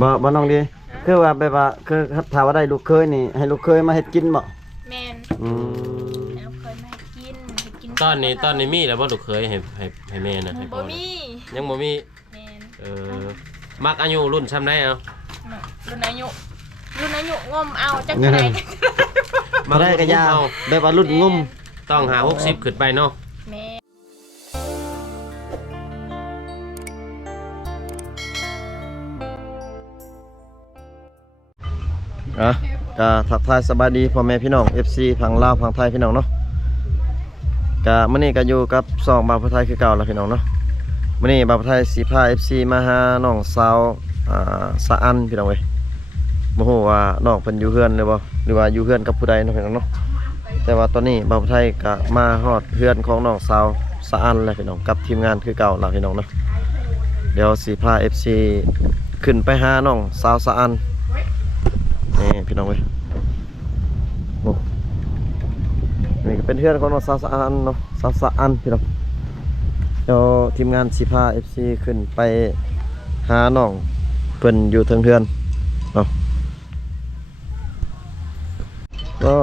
บ่น้องดีคือว่าแบบว่าคือถ้าว่าได้ลูกเคยนี่ให้ลูกเคยมาเฮ็ดกินบ่แม่นให้ลูกเคยมากินตอนนี้มีแล้วบ่ลูกเคยให้แม่น่ะให้พ่อ บ่มี ยังบ่มีแม่นมักอายุรุ่นซ้ำได้เอารุ่นอายุงมเอาจักได๋มาได้ก็ยาแบบว่ารุ่นงุ่มต้องหา60ขึ้นไปเนาะแม่ก็ทักทายสบายดีพ่อแม่พี่น้อง FC ฝั่งลาวฝั่งไทยพี่น้องเนาะก็มื้อนี้ก็อยู่กับ2บ่าวไทยคือเก่าแล้วพี่น้องเนาะมื้อนี้บ่าวไทยสิพา FC มาหาน้องสาวสะอันพี่น้องเว้ยบ่ฮู้ว่าน้องเพิ่นอยู่เฮือนหรือบ่หรือว่าอยู่เฮือนกับผู้ใดเนาะพี่น้องเนาะแต่ว่าตอนนี้บ่าวไทยก็มาฮอดเฮือนของน้องสาวสะอันแล้วพี่น้องกับทีมงานคือเก่าแล้วพี่น้องเนาะเดี๋ยวสิพา FC ขึ้นไปหาน้องสาวสะอันนี่พี่น้องเว้ยโอ้นี่ก็เป็นเพื่อนของน้องสาวสะอันเนาะสาวสะอันพี่น้องเดี๋ยวทีมงานสิพา FC ขึ้นไปหาน้องเพิ่นอยู่เทิงเฮือนเนาะก็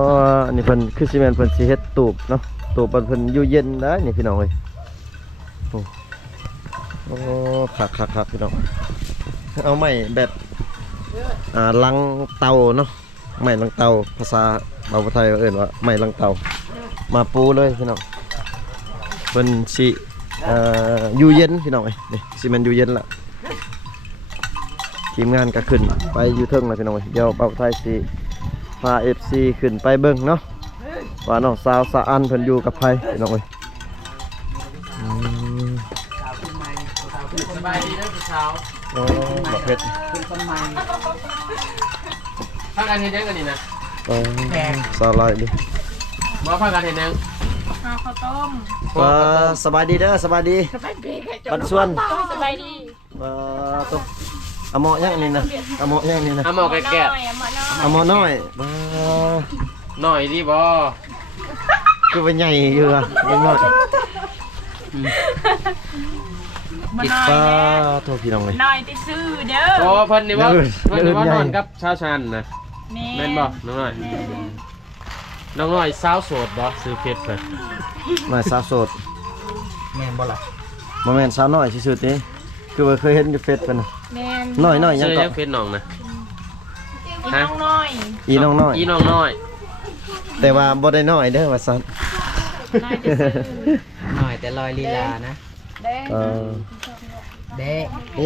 อันนี้เพิ่นคือสิแม่นเพิ่นสิเฮ็ดตูบเนาะตูบเพิ่นอยู่เย็นได้นี่พี่น้องเว้ยโอ้คักๆๆพี่น้องเอาไม้แบบลังเตาเนาะไม้ลังเตาภาษาบาลีไทยเอิ้นว่าไม้ลังเตามาปูเลยพี่น้องเพิ่นสิอยู่เย็นพี่น้องเอ้ยนี่สิมันอยู่เย็นละทีมงานก็ขึ้นไปอยู่เทิงแล้วพี่น้องเอ้ยเดี๋ยวบาลีไทยสิพา FC ขึ้นไปเบิ่งเนาะว่าน้องสาวสะอันเพิ่นอยู่กับไผพี่น้องเอ้ยสบายดีนะพี่สาวบักเพชรพักกันเฮ็ดยังกันนี่นะสาลายดิบ่พักกันเฮ็ดยังข้าวต้มสบายดีเด้อสบายดีปันส่วนสบายดีตุ๊เอาหมอยังนี่นะเอาหมอยังนี่นะเอาหมอแก่เอาหมอน้อยหน่อยดิบ่ คือเป็นใหญ่อยู่อ่ะยังน้อยกินปลาโทษพี่น้องเลยน้อยที่ซื้อเด้อโอ้เพิ่นนี่ว่านอนกับชาวชันนะแม่นบ่น้องน้อยน้องน้อยสาวโสดบ่ซื้อเฟซเพิ่นน้อยสาวโสดแม่นบ่ล่ะบ่แม่นสาวน้อยซื่อๆติคือว่าเคยเห็นอยู่เฟซเพิ่นน่ะแม่นน้อยยังก็เฟซน้องนะอีน้องน้อยอีน้องน้อยแต่ว่าบ่ได้น้อยเด้อว่าซั่นน้อยที่ซื้อน้อยแต่ลอยลีลานะเด้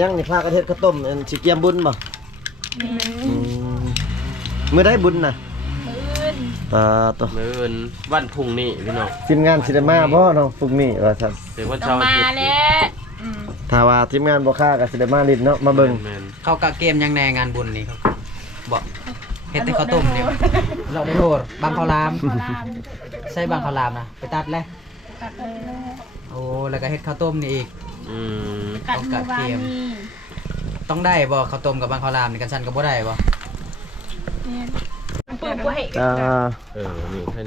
ยังนี่พากันเฮ็ดข้าวต้มสิเกียมบุญบ่มื้อได้บุญน่ะตัวมื้อวันพรุ่งนี้พี่น้องทีมงานสิได้มาบ่เนาะพรุ่งนี้ว่าซั่นถึงวันเสาร์มาแล้วถ้าว่าทีมงานบ่ค่าก็สิได้มาลิ้นเนาะมาเบิ่งเขากะเกมยังแนงานบุญนี่บ่เฮ็ดแต่ข้าวต้มนี่เราได้โหดบางข้าวรามใช่บางข้าวรามนะไปตัดแล้วโอ้แล้วก็เฮ็ดข้าวต้มนี่อีกต้องกะเกมต้องได้บ่ข้าวต้มกับบางข้าวรามนี่กันซั่นก็บ่ได้บ่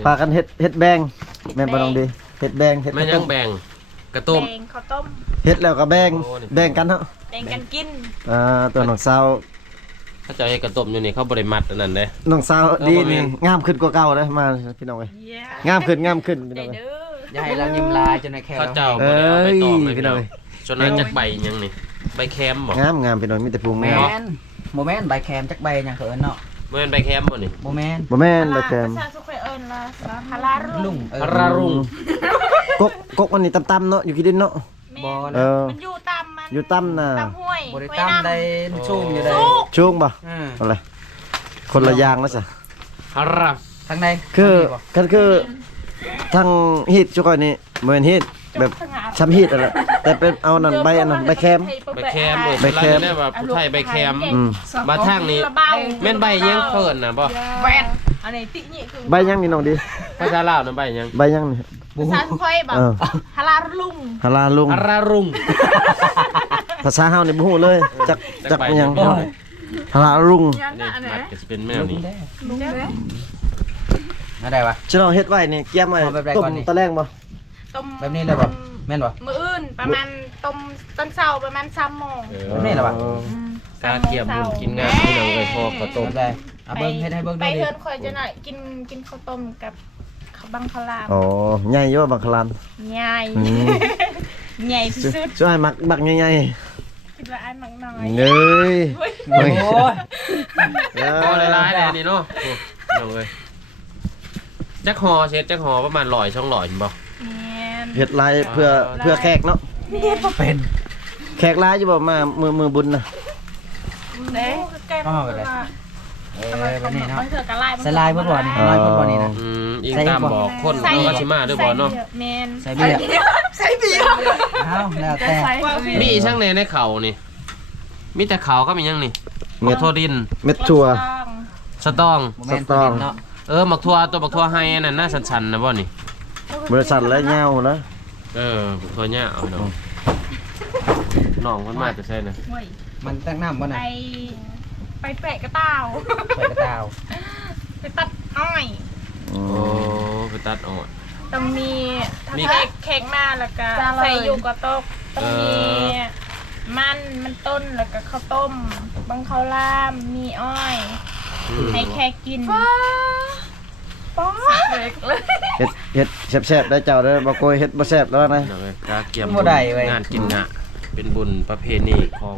พากันเฮ็ดแบงแม่นบ่ต้องดีเฮ็ดแบงเฮ็ดแม่ยังแบ่งกระต้มข้าวต้มเฮ็ดแล้วก็แบงกันเนาะแบ่งกันกินตัวน้องสาวเขาจะให้กระต้มอยู่นี่เขาบ่ได้มัดอันนั้นเด้น้องสาวดีนี่งามขึ้นกว่าเก่าเด้มาพี่น้องเอ้ยงามขึ้นพี่น้องเอ้ยอย่าให้เรายิ้มลายจนในแคมเขาเจ้าบ่ได้เอาไปตอกเลยพี่น้องจนนั้นจักใบยังนี่ใบแคมบ่งามพี่น้องมีแต่พุงแม่นบ่แม่นใบแคมจักใบหยังเขาเอิ้นเนาะบ่แม่นใบแคมบ่นี่บ่แม่นใบแคมภาษาสุขเอิ้นละฮาลารุ่งกกมันนี่ต่ำๆเนาะอยู่ขี้ดินเนาะบ่มันอยู่ต่ำมันอยู่ต่ำน่ะต่ำห้วยบ่ได้ต่ำได้ชุ่มอยู่ได้ชุ่มบ่อะไรคนละอย่างแล้วจ้ะฮาราทางใดคือทางฮีทจุกอยนี่บ่แม่นฮีทแบบช้ำฮีทอะไรแต่เป็นเอานั่นใบอันนั้นใบแคมเนี่ยว่าผู้ไทยใบแคมมาทางนี้แม่นใบยังเพิ่นน่ะบ่แว่นอันนี้ตินี่คือใบยังนี่น้องดีภาษาลาวน่ะใบยังนี่ภาษาค่อยแบบฮาลาลุงภาษาเฮานี่บ่ฮู้เลยจักยังฮาลาลุงนี่มัดก็สิเป็นแมวนี่ลุงเด้อได้ป่ะสิลองเฮ็ดไว้นี่เกี๊ยมไว้ต้มตะแลงบ่ต้มแบบนี้ได้บ่แม่นบ่มื้ออื่นประมาณต้มตอนเช้าประมาณ3:00 นนี่ล่ะบ่ กาเกียบบุญกินงานพี่น้องเอ้ยพอข้าวต้ม ได้เอาเบิ่งเฮ็ดให้เบิ่ง ไป ดูดิ เฮือนคอยจะหน่อยกินข้าวต้มกับข้าวบังข้าวลาม อ๋อใหญ่อยู่ว่าบังคลาม ใหญ่ อืม ใหญ่ที่สุด ช่วยมักใหญ่ คิดว่าอันมักน้อย ๆเงย โอ้ย พอหลายๆเลยนี่เนาะโอ้พี่น้องเอ้ยจักหอเช็ดจักหอประมาณ100 200บ่ แม่น เฮ็ดลายเพื่อแขกเนาะ แม่น เป็น แขกลายอยู่บ่มามือบุญน่ะ เด้แก้ม วันนี้เนาะ เถือกระไล่ ใส่ลายเพิ่นบ่นี่น้อยเพิ่นบ่นี่นะ อิงตามบอกคนเราก็สิมาด้วยบ่เนาะ แม่น ใส่เบี้ย ใส่เบียร์ เอ้าแล้วแต่ มีช่างในเขานี่มีแต่เขาก็มียังนี่ เม็ด ทั่วดิน เม็ดชัว สตอง บ่แม่น สตอง เนาะ หมักทั่วตัวหมักทั่วให้นั่นน่าสันๆนะบ่นี่ บริษัทและเงานะ หมักทั่วเนี่ยเอาเนาะน้องคนมาจะใช่นะ มันตั้งน้ำบ่น่ะ ไปแปะกระเต่า ไปกระตาว ไปตัดอ้อย อื โอ้ ม ไปตัดอ่อน ต้องมี มี เค้กมาแล้วก็ใส่อยู่กับโต๊ะต้องมีมันต้นแล้วก็ข้าวต้มบังข้าวลามมีอ้อย ให้แค่กินป๊อเล็กเลย เฮ็ดแซ่บๆได้เจ้าเด้อบ่โกยเฮ็ดบ่แซ่บแล้วนะ เนาะเว้ยกาเกี่ยม บ่ได้เว้ย งานกินงะเป็นบุญประเพณีของ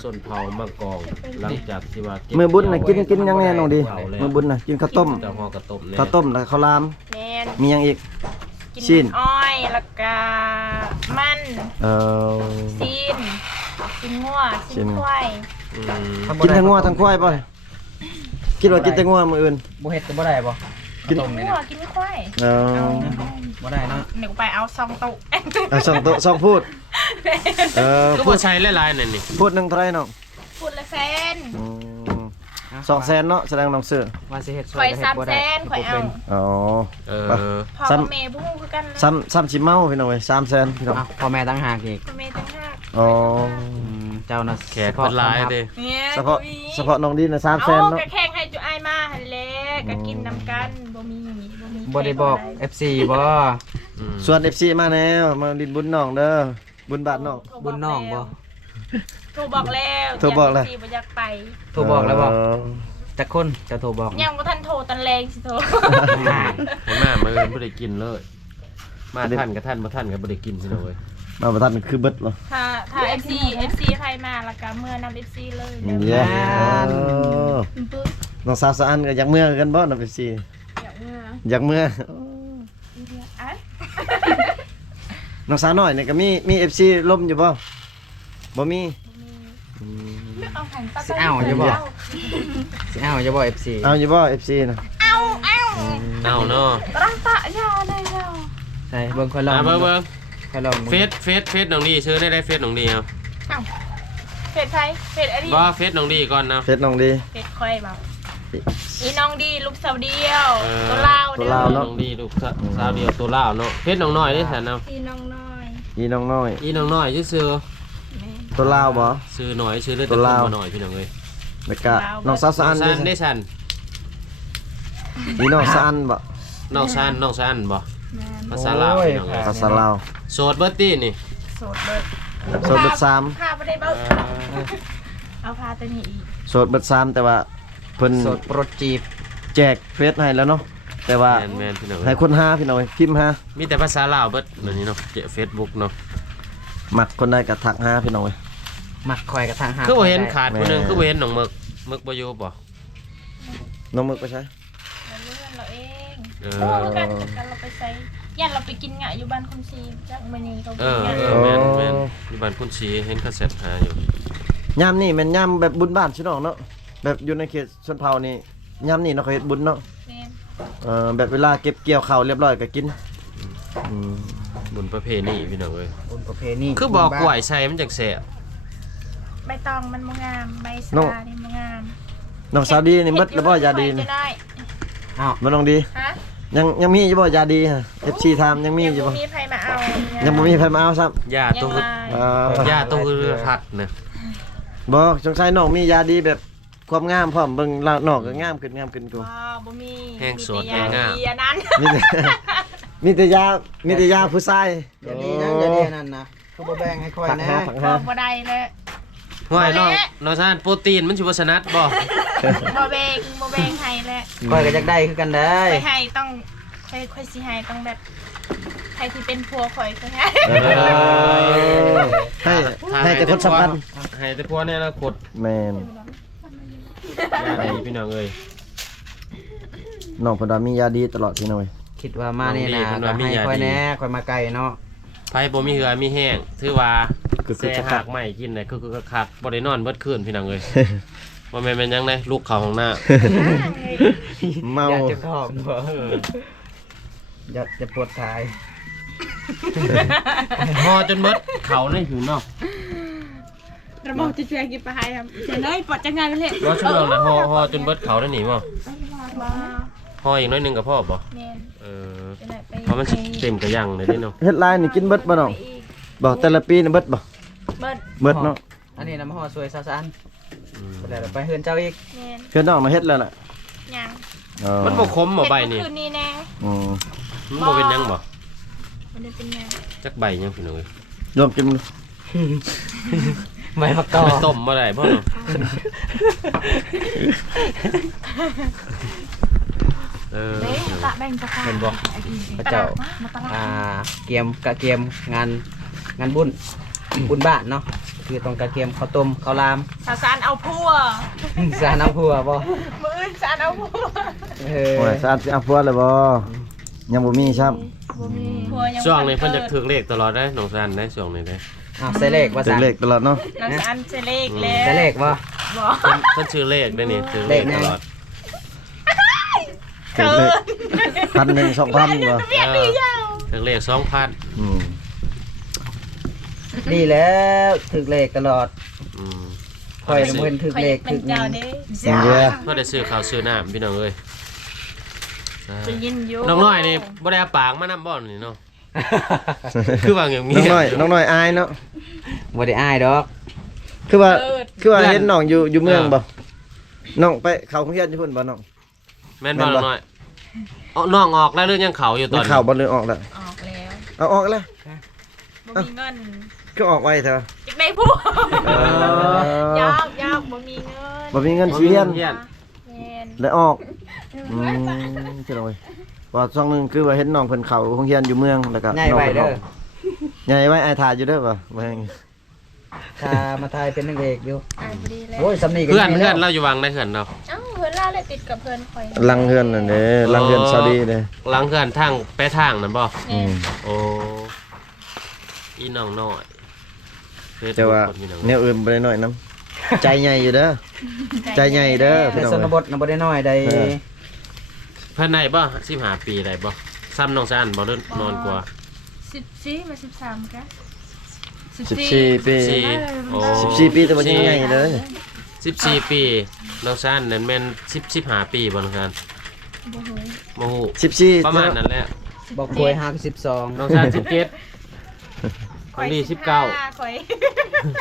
ส้นเผามะกองหลังจากที่ว่าเก็บ มือบุญน่ะกินยังแน่น้องดีมือบุญน่ะกินข้าวต้ม เจ้าฮอกระต้มเนี่ย ข้าวต้มแล้วข้าวราม แมน มีหยังอีก กิน ชิ้น อ้อยแล้วก็มัน เอ่อ ซีนกินงัว ชิ้ กิ น นควาย อืม กินทั้งงัวทั้งควายบ่คิดว่ากินแต่งัวมื้ออื่น บ่เฮ็ดก็บ่ได้บ่ กิน ต้มนี่ งัว นะ กินควาย เออ บ่ได้เนาะ หนูไปเอาซองตุ เอาสองโต๊ะสองพูดก็ พู บ่ ด ใช้หลายๆนั่นนี่ พูดหนึงเท่าไหร่น้อง พูดละแสน อืม200,000เนาะแสดงน้องซื้อ ว่าสิเฮ็ดสว ข่อย ยก็เฮ็ดบ่ได้ 300,000ข่อยเอา อ๋อ เออ พ่อกับแม่บุ้งคือกันเลย ซ้ำสิเมาพี่น้องเว้ย300,000พี่น้อง เอ้าพ่อแม่ตั้งหากอีก พ่อแม่ตั้งห้า อ๋อ เจ้าน่ะ แขกเพิ่นหลายเด้ เนี่ย เฉพาะน้องดีน่ะ เอา 300,000เนาะ กระแข่งให้จุไอายมาหันเล็กก็กินน้ำกันบ่มี บ่ได้บอก FC บ่ อืม ส่วน FC มาแล้วมาดินบุญน้องเด้อบุญบาทน้อง บุญน้องบ่ โทรบอกแล้ว โทรบอกแล้ว ย่างบ่อยากไป โทรบอกแล้วบ่จักคนจะโทรบอก ยังบ่ทันโทรตันแรงสิโทร ให้มามื้ออื่นบ่ได้กินเลย มาท่านกับท่านบ่ท่านก็บ่ได้กินสิเนาะเว้ย มาบ่ทันคือเบิดบ่ ถ้า FC ใครมาแล้วก็เมื่อนำ FC เลย เย้ ปึ๊บ น้องสาวสะอันก็อยากเมื่อกันบ่น้อง FC อยากเมื่อ อยากเมื่อ อ่ะ น้องสาวน้อยนี่ก็มี FC ล่มอยู่บ่บ่มี เอาหันตา สิเอาอยู่บ่สิเอาอยู่บ่ FC เอาอยู่บ่ FC นะ เอา เอาเนาะ รักตะยาเลยยาว ใช่เบิ่งค่อยลอง เบิ่ง ค่อยลอง เฟซน้องดีชื่อได้เฟซน้องดีเอา เฟซไทยเฟซอันนี้ บ่เฟซน้องดีก่อนนะ เฟซน้องดี เฟซค่อยเบาอีน้องดีลูกสาวเดียว เออ ตัวลาว ตัว เด้อ ลาว เนาะ น้องดีลูกสาวเดียวตัวลาวเนาะเฟซน้องน้อยนี่ซั่นเนาะ อีน้องน้อย อีน้องน้อย อีน้องน้อยซื่อ แม่ ตัวลาวบ่ ๆชื่อน้อยชื่อเลือด ตัวลาว บ่น้อยพี่น้องเอ้ย แล้วก็น้องสาวสะอัน ซั ด้ นได้ซัน อีน้องสะอันบ่ น้องซันบ่ แม่ ภาษาลาวพี่น้องเอ้ย ภาษาลาว โสดเบิดตี้นี่ โสดเบิด โสดเบิดสาม พาไปได้เบิดเอาพาตัวนี้อีก โสดเบิด3แต่ว่าเพิ่น สดโปรดจีบ แจกเฟซให้แล้วเนาะแต่ว่า แม่นๆพี่น้อง ให้ เอ้ย คนหาพี่น้องเอ้ยพิมพ์หา มีแต่ภาษาลาวเบิดเดี๋ยวนี้เนาะเจเฟซบุ๊กเนาะ มักคนใดก็ทักหาพี่น้องเอ้ย มักคอยกับทางหา คือบ่เห็นขาด แม่ ผู้หนึงคือบ่เห็นน้องมึกบ่อยู่บ่ น้องมึกไปใช้ เราเลื่อนเราเอง เอ โอ้ อ คือกันเราไปใส่ยันเราไปกินงะอยู่บ้านคนซีจากมื้อนี้เขา เอ กิน อง ะ แม่นอยู่บ้านคุณชีเห็นเขาเสร็จหาอยู่ ยามนี่แม่นยามแบบบุญบ้านพี่น้องเนาะแบบอยู่ในเขตชนเผ่านี่ยามนี่เนาะเขาเฮ็ดบุญเนาะ แม่น แบบเวลาเก็บเกี่ยวข้าวเรียบร้อยก็กินอืม บุญประเพณีพี่น้องเอ้ย บุญประเพณี คือบอกกล้วยใส่มันจังแซ่บ ใบตองมันบ่งามใบสานี่บ่งาม น้องสาวดีนี่หมดแล้วบ่ยาดี จะ นี่ ได้ อ้าว บ่น้องดี ฮะ ยังมีอยู่บ่ยาดีฮะ FC ถามยังมีอยู่บ่ มีใครมาเอา ยังบ่มีไผมาเอาซ้ำ ย่า ยั ตู้ ง คือ มา ย่าตู้คือผัดนะ บ่สงสัยน้องมียาดีแบบความงามพร้อมเบิ่งลาน้องก็งามขึ้นกู ว้าวบ่มี แห้งสดแห้งงาม มีอันนั้น มีแต่ มีแต่ยาผู้ชาย อย่าดีนะอย่าดีนั่นนะเขาบ่แบ่งให้คอย ผัก นะ หาผัก บ หา อกบ่ได้เลย ห้อยน้องซ่านโปรตีนมันสิบ่สนัดบ่ บ่แบ่งให้แหละ ก้อยก็จักได้คือกันได้ ไปให้ต้องค่อยสิให้ต้องแบบใครที่เป็นผัวข่อยก็ให้ ให้แต่คนสำคัญ ให้แต่พวกในอนาคต แม่น ยาดีพี่น้องเอ้ย น้องเพิ่นว่ามียาดีตลอดพี่น้อย คิดว่ามานี่นะก็ให้ค่อยแน่ค่อยมาไกลเนาะ ไผบ่มีเหือมีแห้งถือว่าแซ่หักใหม่กินได้คือคักๆบ่ได้นอนเบิดคืนพี่น้องเอ้ยบ่แม่นแม่นหยังไดลูกเข้าห้องน้า เมา อยากจะขอบบ่อยากจะปวดท้าย พอจนเบิดเขาในหืนเนาะ ระบบจะช่วยกินไปให้ครับเดี๋ยวเลยปลดจังไงไปเลย บ่ชั่วโมงนะฮอจนเบิดเขาได้หนีบ่ มา ฮออีกน้อยหนึงก็พอบ่ แม่น เออ จะได้ไป เพราะมันสิเต็มกระยังเลยเด้เนาะ เฮ็ดลายนี่กินเบิดบ่น้องบ่แต่ละปีนี่เบิดบ่ เบิด เบิดเนาะ อันนี้น้ำห่อสวยซาซาน อืม แล้วไปเฮือนเจ้าอีก แม่น เพิ่นน้องมาเฮ็ดแล้วล่ะ ยัง อ๋อ มันบ่คมบ่ใบนี่ เฮ็ดเมื่อคืนนี้แน่ อืม มันบ่เป็นหยังบ่ มันได้เป็นยัง จักใบหยังพี่น้องเอ้ย รวมกิน ใบผักตอ ไปต้มบ่ได้บ่เนาะเออ เด้ตะแบ่งตะกร้า เห็นบ่พระเจ้า มาตะกร้า เกียมกะเกียมงานบุญบ้านเนาะคือต้องกะเกียมข้าวต้มข้าวราม สาสารเอาพัว สาน้ำพัวบ่ มืออื่นสารเอาพัว โอ้ยสะอาดสิเอาพัวเลยบ่ยังบ่มีครับ พัวยัง ช่วงนี้เพิ่นจะถึกเลขตลอดได้น้องซันได้ช่วงนี้ได้ ใส่เลขว่า ถึ ซะ งเลขตลอดเนาะ น้ำสารเซเลกแล้ว ใส่เลขบ่ บ่ เพิ่นชื่อเลขได้นี่ชื่อเลขตลอด ถึงเลข1,000 2,000บ่ เวียนดียาว ถึกเลข 2,000 อืม ดีแล้วถึกเลขตลอด อืม ค่อยเพิ่นถึกเลข เป็ ถึ น ก เจ้า นี่ เด้ อย่างเดียว เพิ่นได้ซื้อข้าวซื้อน้ำพี่น้องเอ้ย จะยินอยู่ น้องน้อยนี่บ่ได้เอาปากมานำบ่นี่เนาะคือว่าเงียบ น้องน้อยอายเนาะ บ่ได้อายดอก คือว่าเห็นน้องอยู่เมืองบ่น้องไปเข้าโรงเรียนอยู่พุ่นบ่น้อง แม่นบ่น้องน้อยเอาน้องออกแล้วหรือยังเขาอยู่ต มั อน น นี้ เข้าบ่เรื่องออกแล้ว ออกแล้ว เอาออกแล้ว บ่มีเงิน ก็ออกไว้เถอะ จักได้ผู้ เออย ากบ่มีเงิน บ่มีเงินสิเรียน แม่น แล้วออกคือเอาไว้ว่าช่องหนึงคือว่าเห็นน้องเพิ่นเข้าโรงเรียนอยู่เมืองแล้วก็ ง่ายไว้เด้อ ใหญ่ไว้อายถ่ายอยู่เด้อบ่บ่แฮง ถ้ามาทายเป็นนางเอกอยู่ อ่านดีแล้ว โอ้ยสำนีก็ เพื่อน ใหญ่ เพื่อน แล้ว เราอยู่วังได้เพื่อนเรา เอ้าเพื่อนล่าเลยติดกับเพื่อนคอย ลังเฮือนนั่นเด้ลังเฮือนซาอุดีเด้ หลังเพื่อนทางไปทางนั่นบ่ อืม โอ้อีน้องน้อย แต่ว่า Facebook คนพี่น้อง แนวอื่นบ่ได้น้อยนํใจใหญ่อยู่เด้อ ใจใหญ่เด้อ ในชนบทน่ะบ่ได้น้อยใด เออ เพื่อนได้บ่15 ปีได้บ่ซ้ำน้องซันบ่เดินนอนกว่า 14มา13กะ 14ปี โอ้ 14ปีแต่ว่ายังใหญ่เลย 14 ปีน้องซันนั่นแม่น15 ปีบ่น้องซัน บ่ฮู้ บ่ฮู้ 14 ประมาณนั้นแหละ บอกควยหัก12 น้องซัน17ของดี19 ข่อย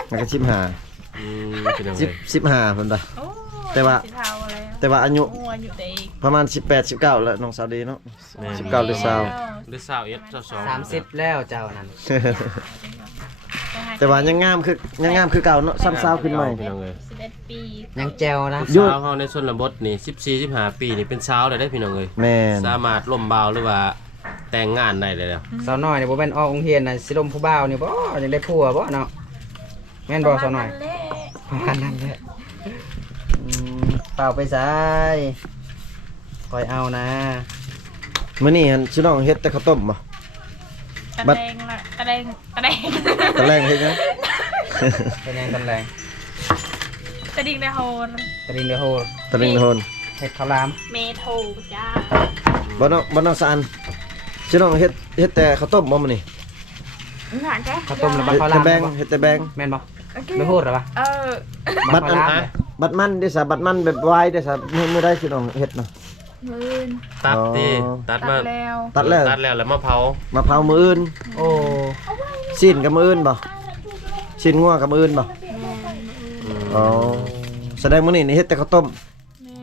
มันก็15 พี่น้องเอ้ย 15เพิ่นบ่ โอ้ แต่ว่า สิเท่าแล้ว แต่ว่าอายุ งัวอยู่ได้อีก ประมาณ18 19แล้วน้องซาอุดีเนาะ แม่น 19หรือ20 หรือ21 22 30แล้วเจ้านั่น แต่ว่ายังงามคือเก่าเนาะซ้ำซาวขึ้นใหม่ พี่น้องเอ้ย 11ปี ยังแจวนะ อยู่ สาวเฮาในชนบทนี่14-15 ปีนี่เป็นสาวได้พี่น้องเอ้ย แม่น สามารถล่มบ่าวหรือว่าแต่งงานได้เลยแล้ว สาวน้อยนี่บ่แม่นออกโรงเรียนน่ะสิลมผู้บ่าวนี่บ่ยังได้ผัวบ่เนาะแม่นบ่สาวน้อย แหละ ประมาณนั้นแหละเปล่าไปซ้ายคอยเอานะ มื้อนี้หั่นสิน้องเฮ็ดแต่ข้าวต้มบ่ ตะ บัด แดงละตะแดง ตอนแรกเฮ็ดหยัง เป็นยังกันแรง ตะดิงได้โฮน ตะลิงเดือโฮ ตอนนึงโทน เฮ็ดข้าวหลาม เมโทจ้า บ่น้องสะอันสิน้องเฮ็ดแต่ข้าวต้มบ่มื้อนี้ หานแก ข้าวต้มแล้วบั เฮ็ ก ด ข้าวห แต่ ลาม แบงเฮ็ดแต่แบง แม่นบ่ไม่พูดหรอปะ เออ บัตรอัน ข้าวหลาม บัตรมันเด้ซะบัตรมันแบบวายเด้ซะมื้อใดสิน้องเฮ็ดเนาะ มืน ตัดดิ อ๋อ ตัด ตั มา ดแล้ว ตัดแล้ว ตัดแล้วมาเผา มาเผามื้ออื่น โอ้ สิ้นกับมื้ออื่นบ่สิ้นงัวกับมื้ออื่นบ่อ๋อแสดงมื้อนี้นี่เฮ็ดแต่ข้าวต้ม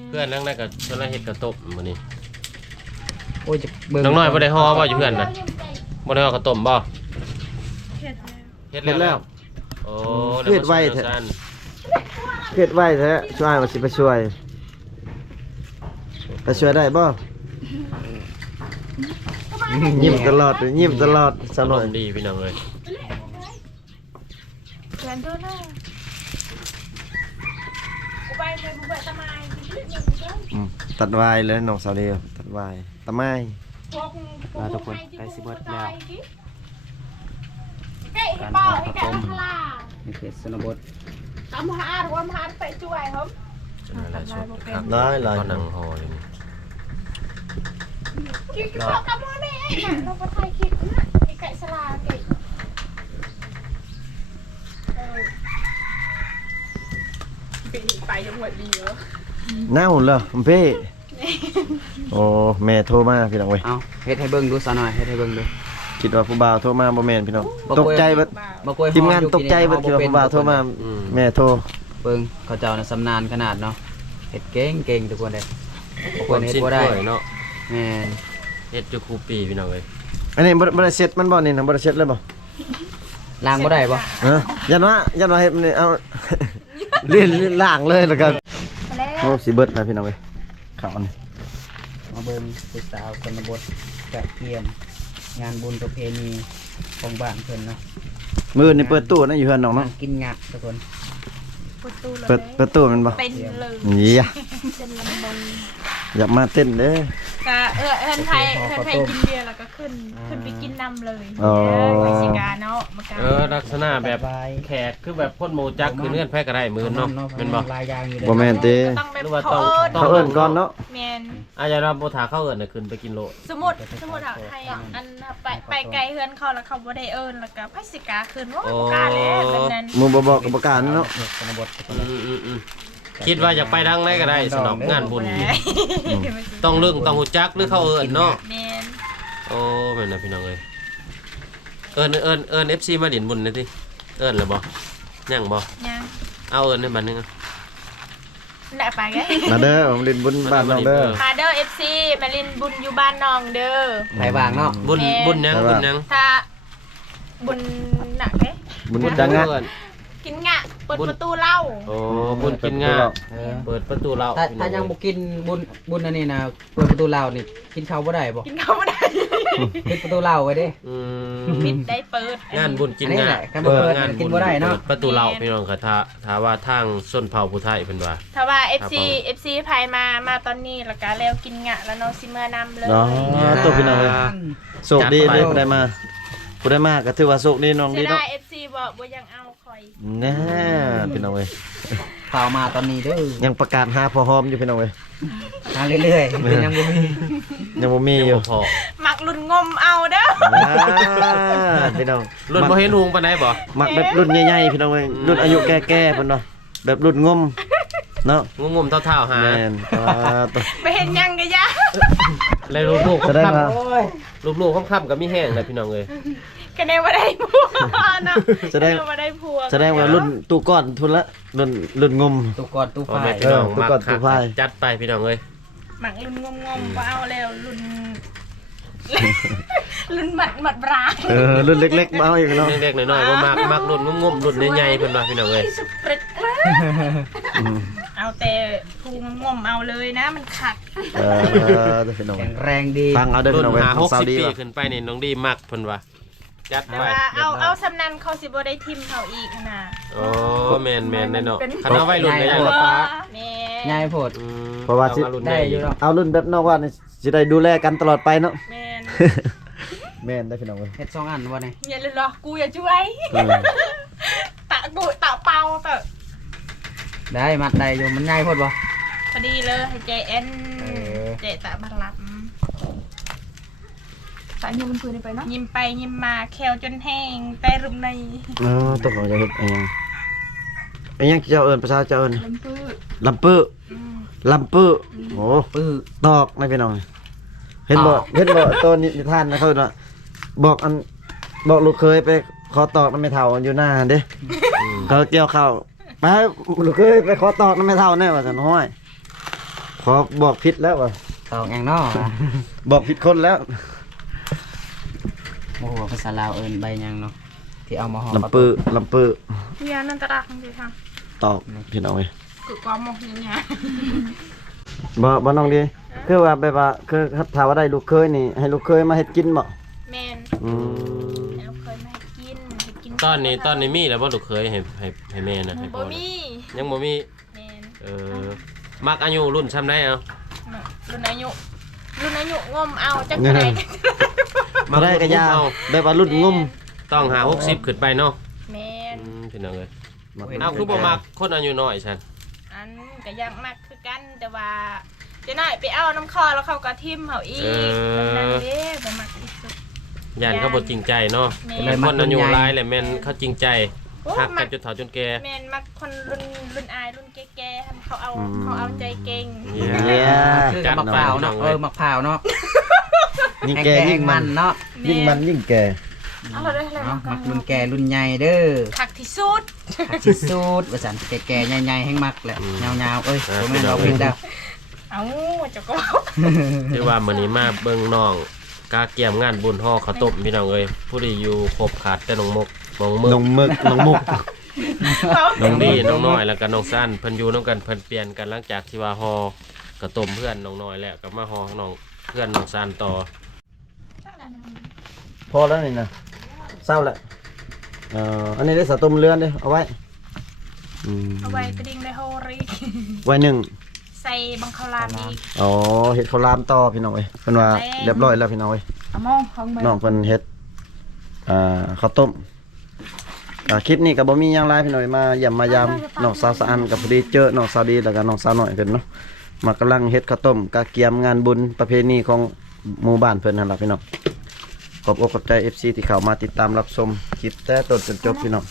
เพื่อนนั่งได้กับชนละเฮ็ดกระตบมื้อนี้ โอ้ยจะเบิ่ง น้องน้อยบ่ได้ฮ้อบ่อยู่เพื่อนน่ะบ่ได้ฮ้อกระต้มบ่ เฮ็ดแล้ว เฮ็ด เฮ็ดแล้ว โอ้ เฮ็ดไว้เถอะ น้องซัน เฮ็ดไว้แท้ช่วยมาสิไปช่วยได้บ่ยิ้มตลอดยิ้มตลอดซะหน่อย ดีพี่น้องเลย เพื่อนดูหน้ากูไปทำไม ตัดวายเลยน้องสาวเดียวตัดวายตะไม้ ลาทุกคนใกล้สิเบิดแล้ว ใกล้บ่อให้กันพลา นี่คือสนบท ตามหาหรือว่าหาไปช่วยครับ อะไรสดครับ ได้หลาย ก็นั่งหอเลยนี่ กินข้าวกับมือนี่เราก็ถ่ายคลิปนะไอ้ไก่สลาไก่ไปยังหมดดีเหรอ เน่าเหรอเพ่โอ้แม่โทรมาพี่น้องเว้ย เอาเฮ็ดให้เบิ่งดูซะหน่อยเฮ็ดให้เบิ่งดู คิดว่าผู้บ่าวโทรมาบ่แม่นพี่น้องตกใจเบิด บ่กล้วย ทีมงานตกใจเบิดคิดว่าผู้บ่าวโทรมาแม่โทร เบิ่งเขาเจ้าน่ะสำนาญขนาดเนาะเฮ็ดเก่งทุกคนเด้บ่ควรเฮ็ด สิ้น บ่ได้ ถ้วยเนาะ แม่น เฮ็ดอยู่ครูปีพี่น้องเลย อันนี้บ่ได้เซ็ตมันบ่นี่นะบ่ได้เซ็ตเลยบ่ ล้างบ่ได้บ่ ฮะยันว่าเฮ็ดนี่เอา ลื่นล้างเลยแล้วก็โอ้สิเบิดนะพี่น้องเว้ยข้าวนี่ มาเบิ่งผู้สาวชนบทกะเทียมงานบุญประเพณีของบ้านเพิ่นเนาะ มื้อนี่เปิดตู้นะอยู่เฮือนน้องเนาะ กินงะทุกคน ประตูเลย เปิดตู้มันบ่ เป็นเลย เหี้ย เป็นลำบน อยากมาเต้นเด้อ ก็เพื่อนไทยกินเบียร์แล้วก็ขึ้นไปกินน้ำเลย อ๋อ ไปสิกาเนาะมากา ลักษณะแบบแขกคือแบบพ่นโมจักคือเงื่อนแพ้ก็ได้มือเนาะเป็นบ่ ลายยางอยู่ บ่แม่นติ ต้องแบบ หรือว่า เขา ต้อง เขาเอิ้นก่อนเนาะ แมน อาจจะรับโบถาเข้าเอิญน่ะขึ้นไปกินโล สมมุติอะให้อันไปไกลเฮือนเขาแล้วเขาบ่ได้เอิ้นแล้วก็ไปสิกาขึ้นว่าบ่กล้าแล้วแบบนั้น หมู่บ่บอกกับบ่กล้าเนาะ ชนบท คิดว่าอยากไปดังไหนก็ได้สนองงานบุญ แหม ต้องเรื่องต้องหูจักหรือเข้าเอิญเนาะ แมน โอ้แม่นนะพี่น้องเอ้ยเอิญ FC มาดินบุญหน่อยสิเอิญแล้วบ่ยังบ่ ยัง เอาเอิญให้มันนึงอะ ได้ไปไง มาเด้อผมลินบุญบ้านน้องเด้อ พาเด้อ FC มาลินบุญอยู่บ้านน้องเด้อ ไหลบางเนาะ บุญบุญยังบุญยัง ถ้าบุญหนักเด้ บุญจังงะ เอิ้น กินงะเปิดประตูเล่า โอ้บุญกินงาเปิดประตูเรา ถ้ายังบ่กินบุญอันนี้นะเปิดประตูลาวนี่กินข้าวบ่ได้บ่ กินข้าวไม่ได้ ปิดประตูลาวไว้เด้ อื ปิด ม ได้เปิด งานบุญกิน อันนี้ งา แหละการเปิดกินบ่ได้เนาะ ปิประตูเราพี่น้องค่ะถ้าว่าทางส้นเผาผู้ไทยเป็นว่า ถ้าว่า FC ภายมาตอนนี้แล้วก็แล้วกินงะแล้วเนาะสิเมื่อนำเลย เนาะตัวพี่น้องเอ้ยโชคดีเด้อผู้ใดมาผู้ใดมาก็ถือว่าโชคดีน้อง เสี ดี ย เนาะ ดาย FC บ่ยังเอาคอย แน่พี่น้องเอ้ย ข่าวมาตอนนี้เด้อ ยังประกาศหาพอหอมอยู่พี่น้องเอ้ย หาเรื่อยๆเป็นยังบ่มี ยังบ่มี ยัง อยู่ บ่พอ หมักรุ่นงมเอาเด้อ พี่น้อง รุ่นบ่เห็นหุงปานใดบ่ มักแบบรุ่นใหญ่ๆพี่น้องเอ้ยรุ่นอายุแก่ๆเพิ่นเนาะแบบรุ่นงมเนาะ งมๆเท่าๆหา แม่นตัว ไปเห็นยังกะยะ แล้วลูกๆ แสดง ค่ำ ว่า ลูกๆค่ำๆก็มีแห้งเลยพี่น้องเอ้ย ก็แน่ว่าได้ผัวเนาะ แสดง ว่าได้ผัว แสดงว่ารุ่นตู้ก้อนทุนละรุ่นงม ตู้ก่อนตู้ พ่อ ไฟ แม่พี่น้อง ตู้ มา ก่อน คั ตู้ ก พาย จัดไปพี่น้องเอ้ย หมักรุ่นงมๆบ่เอาแล้วรุ่น รุ่นหมัดบรา รุ่นเล็กๆมาเอาอีกเนาะ เด็กๆน้อยๆบ่มักรุ่นงมๆรุ่นใหญ่ๆเพิ่นว่าพี่น้องเอ้ย สปริตมาก อืม เอาแต่ภูงมเอาเลยนะมันขัด พี่น้อง แข็งแรงดี ฟังเอาเด้อ รุ่ พี่ น น้องเว้ย หา ของซาว 60 ดี ปี ว่ะ ขึ้นไปนี่น้องดีมักเพิ่นว่าจัด แต่ ไป ว่าเอาสำนันเขาสิบ่ได้ทิมเขาอีกนะ โอ้แม่นแน่เนาะคันเอาไว้รุ่นก็ยัง โอ้ แม่ ง่ายโพด เพราะว่าสิ อรุ่น ได้ ใหญ่ อยู่เนาะ เอารุ่นแบบนอกว่านี่สิได้ดูแลกันตลอดไปเนาะ แม่น แม่นได้พี่น้องเว้ย เฮ็ด2อันบ่เนี่ย อย่าเลยหรอกูอย่าช่วย อืม ตะกูตะเปาตะ ได้มัดได้อยู่มันง่ายโพดบ่ พอดีเลยให้ใจเอ็น เออ เจตะบังลับ สายยิ้มมันปืนไปเนาะ ยิ้มไปยิ้มมาแควจนแห้งแต่รุมใน อ๋อตกลงจะเฮ็ดไอ้ยังเจ้าเอิ้นภาษาเจ้าเอิ้น ลำปื้อ ลำปื้อ อืม ลำปื้อโอ้ ปื้อ ตอกนะพี่น้องเห็นบ่ ตอก เห็นบ่ตัวนิทานนะเขาว่าบอกลูกเคยไปขอตอกน้ำไม่เท่าอยู่หน้าเด้เขาเกี่ยวข้าวไปลูกเคยไปขอตอกน้ำไม่เท่าแน่ว่าซั่นห้อยขอบอกผิดแล้วว่ะ ตอกแองเนาะ บอกผิดคนแล้ว โอ้โหภาษาลาวเอิ้นใบหยังเนาะที่เอามาห่อ ลำปื้อ เมียนันตรักจริงค่ะ ตอกพี่น้องเอ้ย คือความหมกยังไง บ่น้องดีคือว่าแบบว่าคือถ้าว่าได้ลูกเคยนี่ให้ลูกเคยมาเฮ็ดกินบ่ แมน อืม แล้วเคยมาให้กิน ตอนนี้มีแล้วบ่ลูกเคยให้แม่นะให้พ่ บ่ อนะ มี ยังบ่มี แมน มักอายุรุ่นซ้ำได้เอา รุ่นอายุงมเอาจักไหน บ่ได้ก็ยาแบบว่ารุ่นงุ่ม ต้องหา60ขึ้นไปเนาะ แมน พี่น้องเอ้ยเอาคือบ่มักคนอายุน้อยฉัน อันก็ยังมักคือกันแต่ว่าจะหน่อยไปเอาน้ำคอแล้วเขาก็ทิ่มเขาอีกนั่นเด้บ่มักที่สุด ยันเขาบ่จริงใจเนาะ แม่ เป็นคนอายุหลายแหละแม่นเขาจริงใจ โอ้ หัก มั กัน ก จนเฒ่าจนแก่ แมนมักคนรุ่นอายรุ่นแก่ๆเขาเอาใจเก่ง เนี่ย คือกับมะพร้าวเนาะมะพร้าวเนาะ ยิ่งแก่ยิ่งมัน เนาะ ยิ่งมันยิ่งแก่ เอาเราได้อะไร เนาะมักรุ่นแก่รุ่นใหญ่เด้อ คักที่สุด ที่สุดว่าซั่นแก่ๆใหญ่ๆแห้งมักแหละยาวๆเอ้ยบ่แม่นเราผิดแล้ว เอาเจ้าก็ ที่ว่ามื้อนี้มาเบิ่งน้องกาเกี่ยมงานบุญห่อข้าวต้มพี่น้องเอ้ยผู้ที่อยู่ครบขาดแต่น้องมกน้องมึก น้องมึกน้องมุก น้องดีน้องน้อยแล้วก็น้องสั้นเพิ่นอยู่นํกันเพิ่นเปลี่ยนกันหลังจากที่ว่าห่อข้าวต้มเพื่อนน้องน้อยแล้วก็มาห่อน้องเพื่อนน้องสั้นต่อ พอแล้วนี่นะเศร้าแหละอันนี้ได้สะต้มเรือนเด้เอาไว้ เอาไว้กระดิ่งได้โฮริ ไว้หนึ่ง ใส่บังคลามอีก อ๋อเฮ็ดข้าวหลามต่อพี่น้องเอ้ยเพิ่นว่าเรียบร้อยแล้วพี่น้องเอ้ย เอามองของมัน น้องเพิ่นเฮ็ดข้าวต้มคลิปนี้ก็บ่มีหยังหลายพี่น้องเอ้ยมาเยี่ยมมายามน้องสาวสะอันกับพอดีเจอน้องสาวดีแล้วก็น้องสาวน้อยเพิ่นเนาะมากำลังเฮ็ดข้าวต้มกะเกียมงานบุญประเพณีของหมู่บ้านเพิ่นนั่นล่ะพี่น้องขอบอกขอบใจ FC ที่เข้ามาติดตามรับชมคลิปแต่ต้นจนจบพี่น้อง